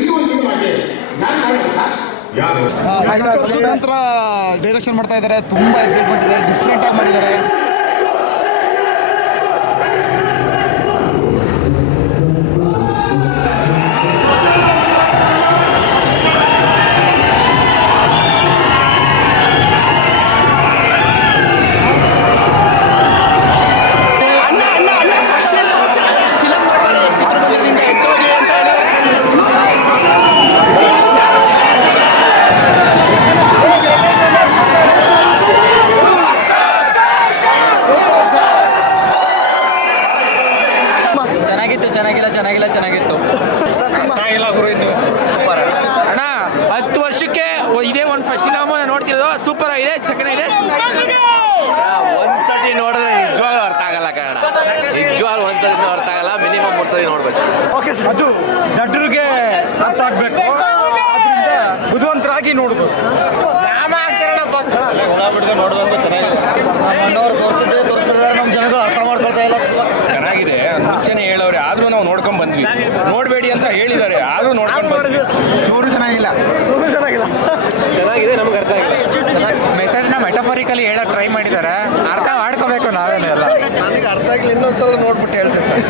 ಈ ಒಂದು ಸಿನಿಮಾಗೆ ನಂತರ ಡೈರೆಕ್ಷನ್ ಮಾಡ್ತಾ ಇದ್ದಾರೆ. ತುಂಬ ಎಕ್ಸೈಟ್ಮೆಂಟ್ ಇದೆ, ಡಿಫ್ರೆಂಟ್ ಆಗಿ ಮಾಡಿದ್ದಾರೆ. ಚೆನ್ನಾಗಿತ್ತು ಅಣ್ಣ. 10 ವರ್ಷಕ್ಕೆ ಇದೇ ಒಂದು ಫಸ್ಟ್ ಫಿಲಮ್ ನೋಡ್ತಿರೋದು, ಸೂಪರ್ ಆಗಿದೆ, ಚೆನ್ನಾಗಿದೆ. ಒಂದ್ಸತಿ ನೋಡಿದ್ರೆ ನಿಜವಾಗ್ಲೂ ಅರ್ಥ ಆಗಲ್ಲ ಕನ್ನಡ, ನಿಜವಾಗ್ಲೂ ಒಂದ್ಸತಿ ಅರ್ಥ ಆಗಲ್ಲ, ಮಿನಿಮಮ್ 3 ಸತಿ ನೋಡ್ಬೇಕು. ಅದು ದಡ್ಡರಿಗೆ ಅರ್ಥ ಆಗ್ಬೇಕು, ಅದರಿಂದ ಬುದ್ಧಿವಂತರಾಗಿ ನೋಡ್ಬೇಕು. ನೋಡೋದಕ್ಕೂ ಚೆನ್ನಾಗಿದೆ. ನಮ್ಮನ್ನವ್ರು ತೋರಿಸಿದ್ರೆ ನಮ್ಮ ಜನಗಳು ಅರ್ಥ ಮಾಡ್ಕೊಳ್ತಾ ಇಲ್ಲ. ಚೆನ್ನಾಗಿದೆ, ಮುಂಚೆನೆ ಹೇಳೋರೆ, ಆದ್ರೂ ನಾವು ನೋಡ್ಕೊಂಡ್ ಬಂದ್ವಿ. ನೋಡ್ಬೇಡಿ ಅಂತ ಹೇಳಿದ್ದಾರೆ, ಆದ್ರೂ ನೋಡ್ಕೊಂಡ್ ಬಂದ್ವಿ. ಚೂರು ಚೆನ್ನಾಗಿಲ್ಲ. ಚೆನ್ನಾಗಿದೆ, ನಮ್ಗೆ ಅರ್ಥ ಆಗಿಲ್ಲ. ಮೆಸೇಜ್ನ ಮೆಟಫರಿಕಲಿ ಹೇಳಕ್ ಟ್ರೈ ಮಾಡಿದ್ದಾರೆ, ಅರ್ಥ ಮಾಡ್ಕೋಬೇಕು ನಾವೇನೆ ಎಲ್ಲ. ನನಗೆ ಅರ್ಥ ಆಗಿಲ್ಲ, ಇನ್ನೊಂದ್ಸಲ ನೋಡ್ಬಿಟ್ಟು ಹೇಳ್ತೇನೆ ಸರ್.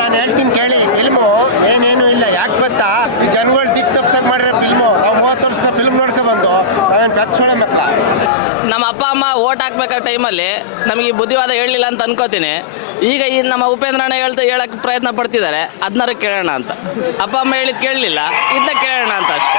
ನಾನು ಹೇಳ್ತೀನಿ ಕೇಳಿ, ಫಿಲ್ಮು ಏನೇನು ಇಲ್ಲ. ಯಾಕೆ ಗೊತ್ತಾ, ಈ ಜನಗಳು ದಿಕ್ ತಪ್ಸಕ್ ಮಾಡಿರೋ ಫಿಲ್ಮು. ನಾವು 30 ವರ್ಷದ ಫಿಲ್ಮ್ ನೋಡ್ಕೊಬಂದು ನಾವೇನು ಕಚ್ಚೋಳ ಮಕ್ಕಳ. ನಮ್ಮ ಅಪ್ಪ ಅಮ್ಮ ಓಟ್ ಹಾಕ್ಬೇಕಾದ ಟೈಮಲ್ಲಿ ನಮಗೆ ಈ ಬುದ್ಧಿವಾದ ಹೇಳಲಿಲ್ಲ ಅಂತ ಅನ್ಕೋತೀನಿ. ಈಗ ಈ ನಮ್ಮ ಉಪೇಂದ್ರಣ್ಣ ಹೇಳಕ್ಕೆ ಪ್ರಯತ್ನ ಪಡ್ತಿದ್ದಾರೆ, ಅದನ್ನಾರು ಕೇಳೋಣ ಅಂತ. ಅಪ್ಪ ಅಮ್ಮ ಹೇಳಿದ್ ಕೇಳಲಿಲ್ಲ, ಇದನ್ನ ಕೇಳೋಣ ಅಂತ ಅಷ್ಟೇ.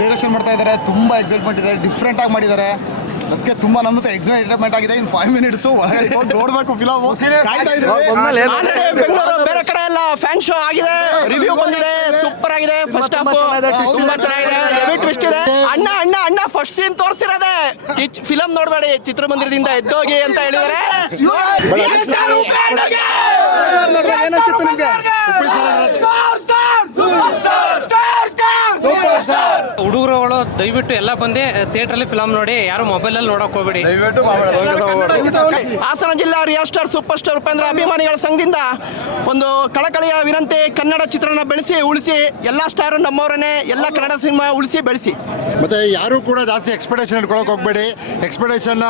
ಡೈರೆಕ್ಷನ್ ಮಾಡ್ತಾ ಇದ್ದಾರೆ. ತುಂಬ ಎಕ್ಸೈಟ್ಮೆಂಟ್ ಇದೆ, ಡಿಫ್ರೆಂಟ್ ಆಗಿ ಮಾಡಿದ್ದಾರೆ. ಅದಕ್ಕೆ ತುಂಬ ನಮ್ಮತ್ತೆ ಎಕ್ಸೈಟ್ಮೆಂಟ್ ಆಗಿದೆ. ಇನ್ನು 5 ಮಿನಿಟ್ಸು ಒಳಗಡೆ ಹೋಗಿ ನೋಡಬೇಕು ಫಿಲಮ್. ಕಾಯ್ತಾ ಇದ್ದೀವಿ. ಬೆಂಗಳೂರು ಬೇರೆ ಕಡೆ ಎಲ್ಲ ಫ್ಯಾನ್ ಶೋ ಆಗಿದೆ, ರಿವ್ಯೂ ಬಂದಿದೆ, ಸೂಪರ್ ಆಗಿದೆ. ಫಸ್ಟ್ ಹಾಫ್ ತುಂಬಾ ಚೆನ್ನಾಗಿದೆ, ಹೆವಿ ಟ್ವಿಸ್ಟ್ ಇದೆ. ಅಣ್ಣ ಅಣ್ಣ ಅಣ್ಣ ಫಸ್ಟ್ ಸೀನ್ ತೋರಿಸಿರೋದೆ. ಈ ಫಿಲಮ್ ನೋಡಬೇಡಿ, ಚಿತ್ರಮಂದಿರದಿಂದ ಎದ್ದೋಗಿ ಅಂತ ಹೇಳಿದರೆ. ಹುಡುಗರುಗಳು ದಯವಿಟ್ಟು ಎಲ್ಲ ಬಂದು ಥಿಯೇಟ್ರಲ್ಲಿ ಫಿಲಮ್ ನೋಡಿ, ಯಾರು ಮೊಬೈಲಲ್ಲಿ ನೋಡಕ್ ಹೋಗ್ಬೇಡಿ. ಹಾಸನ ಜಿಲ್ಲಾ real star super star Upendra ಅಭಿಮಾನಿಗಳ ಸಂಘದಿಂದ ಒಂದು ಕಳಕಳಿಯ ವಿನಂತಿ, ಕನ್ನಡ ಚಿತ್ರನ ಬೆಳೆಸಿ ಉಳಿಸಿ. ಎಲ್ಲ ಸ್ಟಾರ್ ನಮ್ಮವರನ್ನೇ, ಎಲ್ಲ ಕನ್ನಡ ಸಿನಿಮಾ ಉಳಿಸಿ ಬೆಳೆಸಿ. ಮತ್ತು ಯಾರೂ ಕೂಡ ಜಾಸ್ತಿ ಎಕ್ಸ್ಪೆಕ್ಟೇಷನ್ ಇಟ್ಕೊಳಕ್ಕೆ ಹೋಗಬೇಡಿ. ಎಕ್ಸ್ಪೆಕ್ಟೇಷನ್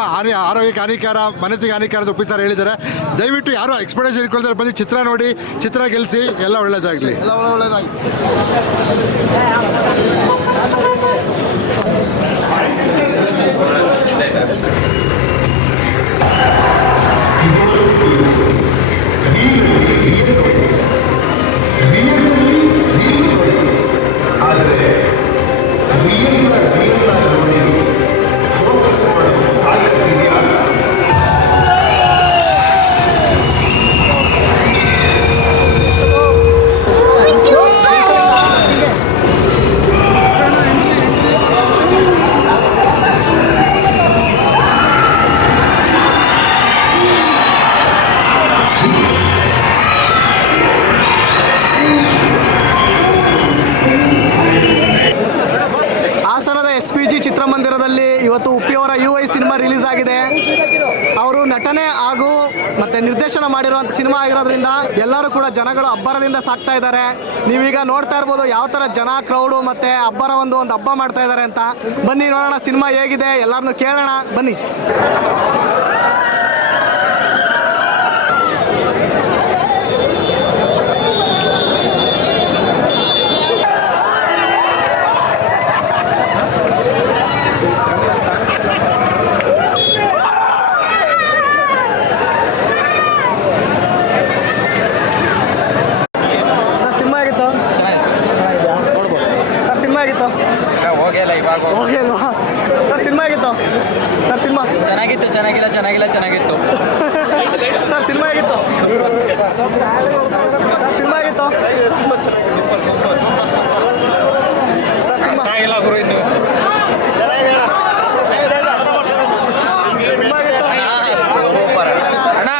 ಆರೋಗ್ಯಕ್ಕೆ ಹಾನಿಕಾರ, ಮನಸ್ಸಿಗೆ ಹಾನಿಕಾರ ಅಂತ ಉಪ್ಪಿ ಸರ್ ಹೇಳಿದ್ದಾರೆ. ದಯವಿಟ್ಟು ಯಾರು ಎಕ್ಸ್ಪೆಕ್ಟೇಷನ್ ಇಟ್ಕೊಳ್ತಾರೆ ಬಂದು ಚಿತ್ರ ನೋಡಿ, ಚಿತ್ರ ಗೆಲ್ಲಿಸಿ. ಎಲ್ಲ ಒಳ್ಳೇದಾಗಲಿ. ಚಿತ್ರಮಂದಿರದಲ್ಲಿ ಇವತ್ತು ಉಪ್ಪಿಯವರ UI ಸಿನಿಮಾ ರಿಲೀಸ್ ಆಗಿದೆ. ಅವರು ನಟನೆ ಹಾಗೂ ಮತ್ತು ನಿರ್ದೇಶನ ಮಾಡಿರುವಂಥ ಸಿನಿಮಾ ಆಗಿರೋದ್ರಿಂದ ಎಲ್ಲರೂ ಕೂಡ ಜನಗಳು ಅಬ್ಬರದಿಂದ ಸಾಕ್ತಾ ಇದ್ದಾರೆ. ನೀವೀಗ ನೋಡ್ತಾ ಇರ್ಬೋದು ಯಾವ ಥರ ಜನ, ಕ್ರೌಡು ಮತ್ತು ಅಬ್ಬರ ಒಂದು ಹಬ್ಬ ಮಾಡ್ತಾ ಇದ್ದಾರೆ ಅಂತ. ಬನ್ನಿ ನೋಡೋಣ ಸಿನಿಮಾ ಹೇಗಿದೆ, ಎಲ್ಲರನ್ನೂ ಕೇಳೋಣ ಬನ್ನಿ. ಓಕೆ ಅಲ್ವಾ ಸರ್ ಸಿನಿಮಾ ಆಗಿತ್ತು ಸರ್ ಸಿನಿಮಾ ಚೆನ್ನಾಗಿತ್ತು ಚೆನ್ನಾಗಿತ್ತು ಸರ್ ಸಿನಿಮಾ ಆಗಿತ್ತು ಸರ್ ಸಿನಿಮಾ ಆಗಿತ್ತು ಸರ್ ಸಿನಿಮಾ ಅಣ್ಣ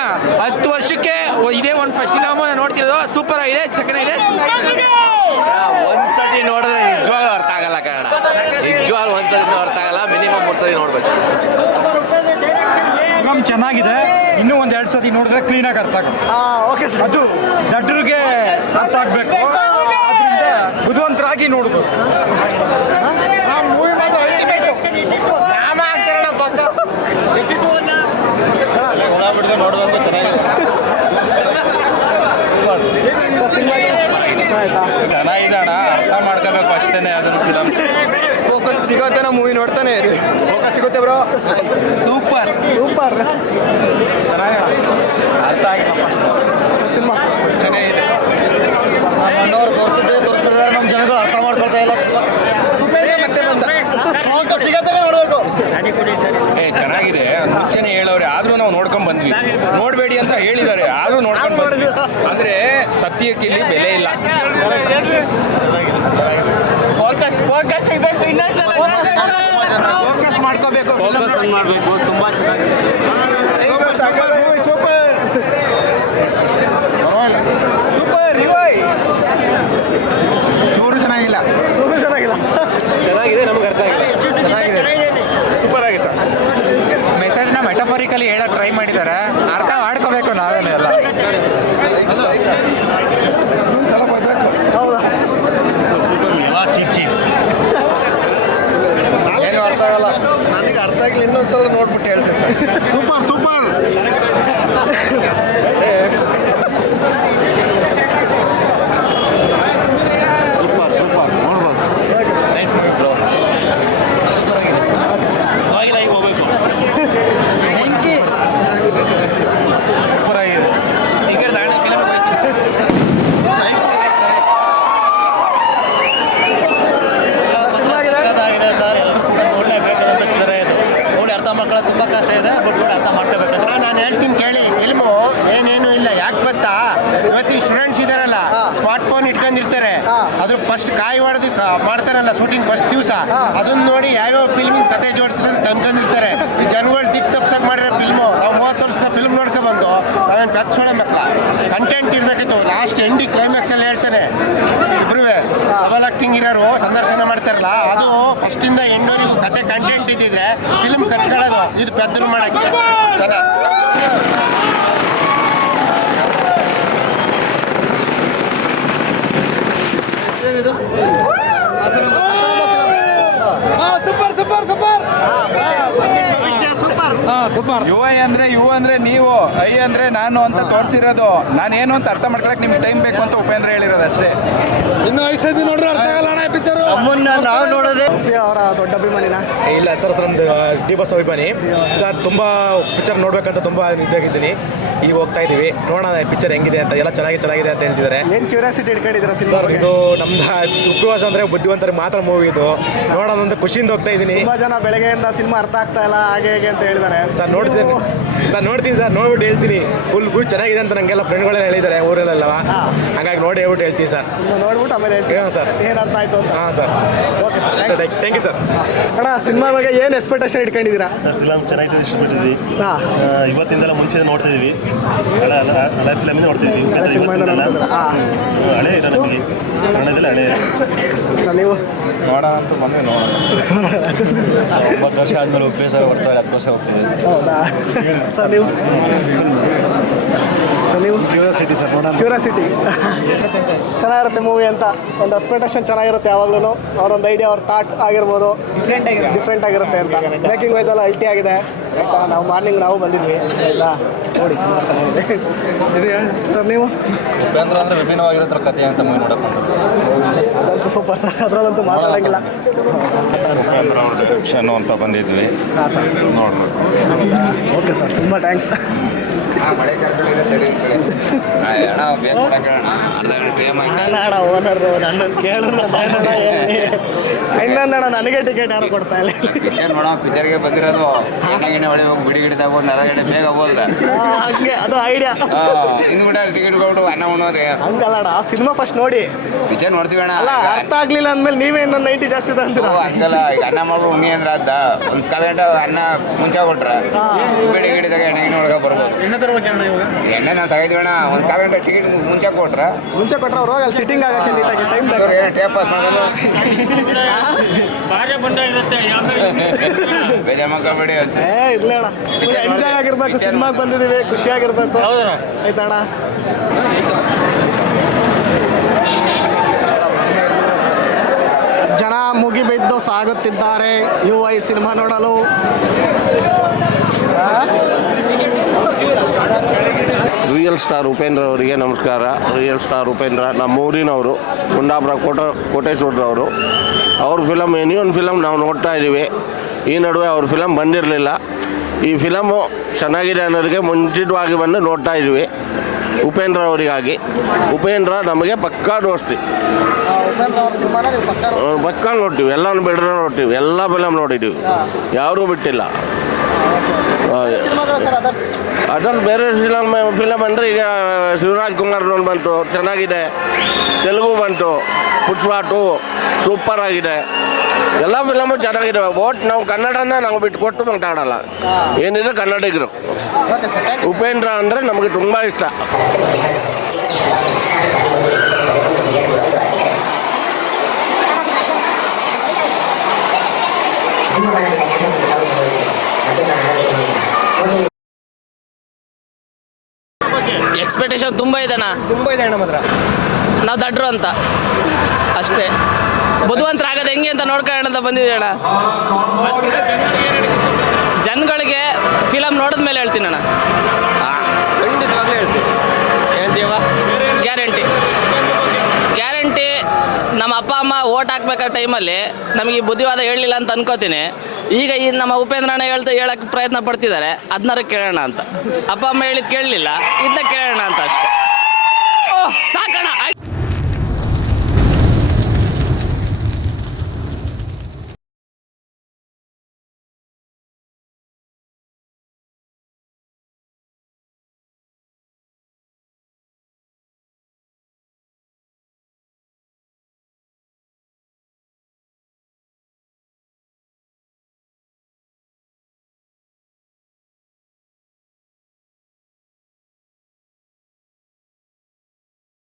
10 ವರ್ಷಕ್ಕೆ ಇದೇ ಒಂದು ಫಿಲಮ್ ನೋಡ್ತಿರೋದು ಸೂಪರ್ ಆಗಿದೆ ಚೆನ್ನಾಗಿದೆ. ಒಂದ್ಸತಿ ನೋಡಿದ್ರೆ ನಿಜವಾಗ್ಲೂ ಅರ್ಥ ಆಗಲ್ಲ ಕನ್ನಡ, ನಿಜವಾಗ್ಲೂ ಒಂದ್ಸತಿ ಅರ್ಥ ಆಗಲ್ಲ, ಮಿನಿಮಮ್ 3 ಸತಿ ನೋಡ್ಬೇಕು. ಫಿಲಮ್ ಚೆನ್ನಾಗಿದೆ, ಇನ್ನೂ 1-2 ಸತಿ ನೋಡಿದ್ರೆ ಕ್ಲೀನಾಗಿ ಅರ್ಥ ಆಗುತ್ತೆ. ಓಕೆ ಸರ್ ಅದು ದಡ್ಡರಿಗೆ ಅರ್ಥ ಆಗಬೇಕು, ಅದರಿಂದ ಬುದ್ಧಿವಂತರಾಗಿ ನೋಡ್ಬೇಕು. ಮೂವಿ ಮಾತ್ರ ನೋಡೋದು ಚೆನ್ನಾಗಿದೆ. ಚೆನ್ನಾಗಿದೆ ಅಣ್ಣ, ಅರ್ಥ ಮಾಡ್ಕೋಬೇಕು ಅಷ್ಟೇನೆ ಅದನ್ನು ಫಿಲಮ್. ಫೋಕಸ್ ಸಿಗೋತನ ಮೂವಿ ನೋಡ್ತಾನೆ ಇರಿ. ಫೋಕಸ್ ಸಿಗುತ್ತೆ ಬ್ರೋ. ಸೂಪರ್ ಸೂಪರ್ ಅರ್ಥ ಆಗಿಲ್ಲಪ್ಪ. ಸಿನಿಮಾ ಚೆನ್ನಾಗಿದೆ. ನಮ್ಮನ್ನವ್ರು ತೋರಿಸಿದ್ರೆ ನಮ್ಮ ಜನಗಳು ಅರ್ಥ ಮಾಡ್ಕೊಳ್ತಾ ಇಲ್ಲ. ಮತ್ತೆ ಬಂದ ಫೋಕಸ್ ಸಿಗತ್ತೆ ನೋಡಬೇಕು. ಚೆನ್ನಾಗಿದೆ, ಮುಂಚೆನೆ ಹೇಳೋರೆ ಆದ್ರೂ ನಾವು ನೋಡ್ಕೊಂಡ್ ಬಂದ್ವಿ. ನೋಡ್ಬೇಡಿ ಅಂತ ಹೇಳಿದ್ದಾರೆ ಆದ್ರೂ ನೋಡ್ಕೊಂಡ್ ಬಂದ್ವಿ. ಅಂದ್ರೆ ಸತ್ಯಕ್ಕೆ ಇಲ್ಲಿ ಬೆಲೆ ಇಲ್ಲ. ಫೋಕಸ್ ಮಾಡ್ಕೋಬೇಕು, ಫೋಕಸ್ ಮಾಡಬೇಕು. ತುಂಬಾ ಸೂಪರ್ ಚೂರು ಚೆನ್ನಾಗಿಲ್ಲ. ಚೆನ್ನಾಗಿದೆ, ನಮ್ಗೆ ಅರ್ಥ ಆಗಿದೆ. ಸೂಪರ್ ಆಗಿತ್ತು. ಮೆಸೇಜ್ನ ಮೆಟಫರಿಕಲಿ ಹೇಳಕ್ ಟ್ರೈ ಮಾಡಿದ್ದಾರೆ, ಅರ್ಥ ಮಾಡ್ಕೋಬೇಕು ನಾವೇನೆ ಎಲ್ಲ. ಹೌದಾ ಏನು ಅರ್ಥ ಆಗಲ್ಲ, ನನಗೆ ಅರ್ಥ ಆಗಿಲ್ಲ. ಇನ್ನೊಂದ್ಸಲ ನೋಡ್ಬಿಟ್ಟು ಹೇಳ್ತೇನೆ ಸರ್. ಸೂಪರ್ ತುಂಬ ಕಷ್ಟ ಇದೆ, ಬಟ್ ಅರ್ಥ ಮಾಡ್ಕೋಬೇಕು. ನಾನು ಹೇಳ್ತೀನಿ ಕೇಳಿ, ಫಿಲ್ಮು ಏನೇನು ಇಲ್ಲ. ಯಾಕೆ ಗೊತ್ತಾ, ಇವತ್ತು ಸ್ಟೂಡೆಂಟ್ಸ್ ಇದಾರಲ್ಲ, ಸ್ಮಾರ್ಟ್ ಫೋನ್ ಇಟ್ಕೊಂಡಿರ್ತಾರೆ, ಅದ್ರ ಫಸ್ಟ್ ಕಾಯಿ ಹೊಡೆದು ಮಾಡ್ತಾರಲ್ಲ ಶೂಟಿಂಗ್ ಫಸ್ಟ್ ದಿವಸ, ಅದನ್ನ ನೋಡಿ ಯಾವ್ಯಾವ ಫಿಲ್ಮಿನ ಕತೆ ಜೋಡಿಸ್ತಾರೆ ಅಂತ ಅನ್ಕೊಂಡಿರ್ತಾರೆ. ಈ ಜನಗಳು ದಿಕ್ ತಪ್ಸಕ್ ಮಾಡಿರೋ ಫಿಲ್ಮು. ನಾವು 30 ವರ್ಷದ ಫಿಲ್ಮ್ ನೋಡ್ಕೊಬಂದು ನಾವೇನು ಪೆಚ್ಚೋಳೆ ಮಕ್ಕಳ ಕಂಟೆಂಟ್ ಇರಬೇಕಿತ್ತು. ಲಾಸ್ಟ್ ಎಂಡಿಂಗ್ ಕ್ಲೈಮ್ಯಾಕ್ಸ್ ಎಲ್ಲ ಹೇಳ್ತಾನೆ, ಇಬ್ರು ಡಬಲ್ ಆಕ್ಟಿಂಗ್ ಇರೋರು ಸಂದರ್ಶನ ಮಾಡ್ತಾರಲ್ಲ, ಅದು ಫಸ್ಟಿಂದ ಎಂಡೋರಿಗೂ ಕತೆ ಕಂಟೆಂಟ್ ಇದ್ದಿದ್ರೆ ಫಿಲ್ಮ್ ಕಚ್ಕೊಳ್ಳೋದು. ಇದು ಪೆద్దರು ಮಾಡಕ್ಕೆ ಚೆನ್ನಾಗಿ. ಯು ಅಂದ್ರೆ ನೀವು, ಐ ಅಂದ್ರೆ ನಾನು ಅಂತ ತೋರಿಸಿರೋದು. ನಾನೇನು ಅಂತ ಅರ್ಥ ಮಾಡ್ಕೊಳಕ್ ನಿಮ್ಗೆ ಟೈಮ್ ಬೇಕು ಅಂತ ಉಪೇಂದ್ರ ಹೇಳಿರೋದು ಅಷ್ಟೇ. ಇನ್ನು 5 ಸತಿ ನೋಡ್ರೆ ಅರ್ಥ ಆಗಲ್ಲ ಅಣ್ಣ ಪಿಕ್ಚರ್. ನಮ್ಮನ್ನ ನಾವು ನೋಡೋದೇ ಅವರ ದೊಡ್ಡ ಅಭಿಮಾನಿನ. ಇಲ್ಲ ಸರ್, ನಮ್ದು ಡಿ ಬಾಸ್ ಅಭಿಮಾನಿ ಸರ್. ತುಂಬ ಪಿಕ್ಚರ್ ನೋಡ್ಬೇಕಂತ ತುಂಬ ನಿಂತಾಗಿದ್ದೀನಿ. ಈಗ ಹೋಗ್ತಾ ಇದೀವಿ, ನೋಡೋಣ ಪಿಕ್ಚರ್ ಹೆಂಗಿದೆ ಅಂತ. ಎಲ್ಲ ಚೆನ್ನಾಗಿದೆ ಅಂತ ಹೇಳ್ತಿದ್ದಾರೆ. ಏನು ಕ್ಯೂರಿಯಾಸಿಟಿ ಇಟ್ಕೊಂಡಿದ್ದೀರಾ ಸಿನಿಮಾ? ಸರ್ ಇದು ನಮ್ದು ಉಪವಾಸ ಅಂದರೆ ಬುದ್ಧಿವಂತರಿಗೆ ಮಾತ್ರ ಮೂವಿ ಇದು. ನೋಡೋಣ ಅಂತ ಖುಷಿಯಿಂದ ಹೋಗ್ತಾ ಇದ್ದೀನಿ. ತುಂಬ ಜನ ಬೆಳಗ್ಗೆಯಿಂದ ಸಿನಿಮಾ ಅರ್ಥ ಆಗ್ತಾ ಇಲ್ಲ ಹಾಗೆ ಹೇಗೆ ಅಂತ ಹೇಳಿದ್ದಾರೆ. ಸರ್ ನೋಡ್ತೀನಿ ಸರ್, ನೋಡ್ಬಿಟ್ಟು ಹೇಳ್ತೀನಿ. ಫುಲ್ ಚೆನ್ನಾಗಿದೆ ಅಂತ ನನಗೆಲ್ಲ ಫ್ರೆಂಡ್ಗಳೆಲ್ಲ ಹೇಳಿದ್ದಾರೆ ಊರಲ್ಲೆಲ್ಲ. ಹಾಗಾಗಿ ನೋಡಿ ಹೇಳ್ಬಿಟ್ಟು ಹೇಳ್ತೀನಿ ಸರ್. ನೋಡ್ಬಿಟ್ಟು ಆಮೇಲೆ ಹೇಳ್ತೀನಿ ಸರ್ ಏನು ಅರ್ಥ ಆಯ್ತು ಅಂತ. ಹಾಂ sir, okay sir, thank you sir. ಅಣ್ಣ ಸಿನಿಮಾ ಬಗ್ಗೆ ಏನು ಎಕ್ಸ್ಪೆಕ್ಟೇಷನ್ ಇಟ್ಕೊಂಡಿದ್ದೀರಾ? ಸರ್ ಫಿಲಮ್ ಚೆನ್ನಾಗಿದೆ ಇಷ್ಟಪಟ್ಟಿದ್ವಿ. ಇವತ್ತಿಂದೆಲ್ಲ ಮುಂಚೆ ನೋಡ್ತಾ ಇದೀವಿ, ಹಳೆ ಫಿಲಮಿಂದ ನೋಡ್ತಾ ಇದೀವಿ. ಹಳೆ ಇದೆ ನಮಗೆ ಕನ್ನಡದಲ್ಲಿ ಹಳೆ. ಸರ್ ನೀವು ನೋಡೋಣ ಅಂತ ಬಂದರೆ ನೋಡೋಣ. 9 ವರ್ಷ ಆದಮೇಲೆ ಉಪಯೋಗ ಬರ್ತಾರೆ, 10 ವರ್ಷ ಹೋಗ್ತಿದೆ. ಹೌದಾ ಸರ್ ನೀವು ಕ್ಯೂರಿಯಾಸಿಟಿ ಸರ್, ನೋಡೋಣ. ಕ್ಯೂರಿಯಾಸಿಟಿ ಚೆನ್ನಾಗಿರುತ್ತೆ ಮೂವಿ ಅಂತ ಒಂದು ಎಕ್ಸ್ಪೆಕ್ಟೇಷನ್ ಚೆನ್ನಾಗಿರುತ್ತೆ. ಯಾವಾಗಲೂ ಅವ್ರೊಂದು ಐಡಿಯಾ, ಅವ್ರ ಥಾಟ್ ಆಗಿರ್ಬೋದು ಡಿಫ್ರೆಂಟ್ ಆಗಿರುತ್ತೆ ಅಂತ. ಮೇಕಿಂಗ್ ವೈಸ್ ಎಲ್ಲ ಅಲ್ಟಿ ಆಗಿದೆ. ನಾವು ಮಾರ್ನಿಂಗ್ ನಾವು ಬಂದಿದ್ವಿ ಎಲ್ಲ ನೋಡಿ, ಸಿನಿಮಾ ಚೆನ್ನಾಗಿದೆ. ಇದೆ ಸರ್ ನೀವು ಉಪೇಂದ್ರ ಅಂದರೆ ವಿಭಿನ್ನವಾಗಿರೋ ಕಥೆ ಅಂತ ಮೂವಿ ನೋಡಕ್ಕೆ ಅದಂತೂ ಸೂಪರ್ ಸರ್, ಅದರಲ್ಲಂತೂ ಮಾತಾಡೋಂಗಿಲ್ಲ. ಉಪೇಂದ್ರ ಅವ್ರ ಡಿರೆಕ್ಷನ್ ಅಂತ ಬಂದಿದ್ವಿ, ಹಾಂ ಸರ್ ನೋಡ್ಬೇಕು. ಓಕೆ ಸರ್, ತುಂಬ ಥ್ಯಾಂಕ್ಸ್. ಓನರ್ ನನ್ನನ್ನು ಕೇಳಿದ್ರು ಇನ್ನೊಂದಣ್ಣ ನನಗೆ ಟಿಕೆಟ್ ಯಾರು ಕೊಡ್ತಾ ಇಲ್ಲ. ಪಿಕ್ಚರ್ ನೋಡೋ ಪಿಕ್ಚರ್ಗೆ ಬಂದಿರೋದು ಎಣ್ಣೆ ಹೊಡಿ ಹೋಗಿ ಬಿಡಿ ಗಿಡದಾಗ ಒಂದು ಅರ್ಧ ಗಂಟೆ ಬೇಗ ಹೋದ್ರೆ ಹಂಗೆ ಅದು ಐಡಿಯಾ. ಇನ್ನು ಕೂಡ ಟಿಕೆಟ್ ಕೊಟ್ಟು ಅನ್ನ ಉಣ್ಣೋದೆ ಹಂಗಲ್ಲಣ್ಣ ಸಿನಿಮಾ ಫಸ್ಟ್ ನೋಡಿ ಪಿಕ್ಚರ್ ನೋಡ್ತೀವಿ ಅಣ್ಣ. ಅಲ್ಲ ಅರ್ಥ ಆಗ್ಲಿಲ್ಲ ಅಂದ್ಮೇಲೆ ನೀವೇ ಇನ್ನೊಂದು 90 ಜಾಸ್ತಿ ತಂದಿರ. ಹಂಗಲ್ಲ ಈಗ ಅನ್ನ ಮಾಡ್ರು ಉಣ್ಣಿ ಅಂದ್ರೆ ಅದ ಒಂದು ಕಾಲು ಗಂಟೆ ಅನ್ನ ಮುಂಚೆ ಕೊಟ್ರೆ ಬಿಡಿ ಗಿಡದಾಗ ಎಣ್ಣೆ ಹೊಡ್ಕ ಬರ್ಬೋದು. ಎಣ್ಣೆ ನಾವು ತಗೈತೀವಿ ಅಣ್ಣ, ಒಂದು ಕಾಲು ಗಂಟೆ ಟಿಕೆಟ್ ಮುಂಚೆ ಕೊಟ್ರೆ ಅವ್ರು ಹೋಗಿ ಅಲ್ಲಿ ಸಿಟ್ಟಿಂಗ್ ಆಗಕ್ಕೆ ನೀಟಾಗಿ ಟೈಮ್ ಏನೋ ಟೇಪ್ ಪಾಸ್ ಮಾಡೋದು ಬೇಜಾರು ಮಾಡ್ಕೊಬೇಡಿ. ಇರ್ಲಿ ಅಣ್ಣ, ಎಂಜಾಯ್ ಆಗಿರ್ಬೇಕು, ಸಿನಿಮಾಗೆ ಬಂದಿದ್ದೀವಿ, ಖುಷಿಯಾಗಿರ್ಬೇಕು ಆಯ್ತಣ್ಣ. ಜನ ಮುಗಿಬಿದ್ದು ಸಾಗುತ್ತಿದ್ದಾರೆ UI ಸಿನಿಮಾ ನೋಡಲು. ರಿಯಲ್ ಸ್ಟಾರ್ ಉಪೇಂದ್ರ ಅವರಿಗೆ ನಮಸ್ಕಾರ. ರಿಯಲ್ ಸ್ಟಾರ್ ಉಪೇಂದ್ರ ನಮ್ಮ ಊರಿನವರು, ಕುಂದಾಪುರ ಕೋಟೇಶ್ವರದವರು. ಅವ್ರ ಫಿಲಮ್ ಇನ್ನೊಂದು ಫಿಲಮ್ ನಾವು ನೋಡ್ತಾ ಇದ್ದೀವಿ. ಈ ನಡುವೆ ಅವ್ರ ಫಿಲಮ್ ಬಂದಿರಲಿಲ್ಲ. ಈ ಫಿಲಮು ಚೆನ್ನಾಗಿದೆ ಅನ್ನೋದಕ್ಕೆ ಮುಂಚಿತವಾಗಿ ಬಂದು ನೋಡ್ತಾ ಇದ್ವಿ ಉಪೇಂದ್ರ ಅವರಿಗಾಗಿ. ಉಪೇಂದ್ರ ನಮಗೆ ಪಕ್ಕಾ ದೋಸ್ತಿ, ಪಕ್ಕಾ ನೋಡ್ತೀವಿ, ಎಲ್ಲನೂ ಬಿಡ್ರೆ ನೋಡ್ತೀವಿ, ಎಲ್ಲ ಫಿಲಮ್ ನೋಡಿದ್ದೀವಿ, ಯಾರೂ ಬಿಟ್ಟಿಲ್ಲ. ಅದರ ಬೇರೆ ಫಿಲಮ್ ಅಂದರೆ ಈಗ ಶಿವರಾಜ್ ಕುಮಾರ್ನವ್ರು ಬಂತು, ಚೆನ್ನಾಗಿದೆ. ತೆಲುಗು ಬಂತು, ಪುಷ್ಪ 2 ಸೂಪರ್ ಆಗಿದೆ. ಎಲ್ಲ ಫಿಲಮು ಚೆನ್ನಾಗಿದೆ. ನಾವು ಕನ್ನಡನ ನಾವು ಬಿಟ್ಟುಕೊಟ್ಟು ಮಾತಾಡಲ್ಲ, ಏನಿದೆ ಕನ್ನಡಿಗರು. ಉಪೇಂದ್ರ ಅಂದರೆ ನಮಗೆ ತುಂಬ ಇಷ್ಟ. ಎಕ್ಸ್ಪೆಕ್ಟೇಷನ್ ತುಂಬ ಇದೆ ಅಣ್ಣ ಮಾತ್ರ. ನಾವು ದಡ್ರು ಅಂತ ಅಷ್ಟೇ. ಬುದ್ಧಿವಂತರಾಗೋದು ಹೆಂಗೆ ಅಂತ ನೋಡ್ಕೊಳ್ಳೋಣ ಅಂತ ಬಂದಿದ್ದೀವಿ ಅಣ್ಣ. ಜನಗಳಿಗೆ ಫಿಲಮ್ ನೋಡಿದ್ಮೇಲೆ ಹೇಳ್ತೀನಿ ಅಣ್ಣ. ಗ್ಯಾರಂಟಿ ನಮ್ಮ ಅಪ್ಪ ಅಮ್ಮ ಓಟ್ ಹಾಕ್ಬೇಕಾದ ಟೈಮಲ್ಲಿ ನಮಗೆ ಈ ಬುದ್ಧಿವಾದ ಹೇಳಲಿಲ್ಲ ಅಂತ ಅನ್ಕೋತೀನಿ. ಈಗ ಈ ನಮ್ಮ ಉಪೇಂದ್ರಣ್ಣ ಹೇಳಕ್ಕೆ ಪ್ರಯತ್ನ ಪಡ್ತಿದ್ದಾರೆ, ಅದನ್ನಾರು ಕೇಳೋಣ ಅಂತ. ಅಪ್ಪ ಅಮ್ಮ ಹೇಳಿದ್ ಕೇಳಲಿಲ್ಲ, ಇದನ್ನ ಕೇಳೋಣ ಅಂತ ಅಷ್ಟೇ. ಸಾಕಣ್ಣ.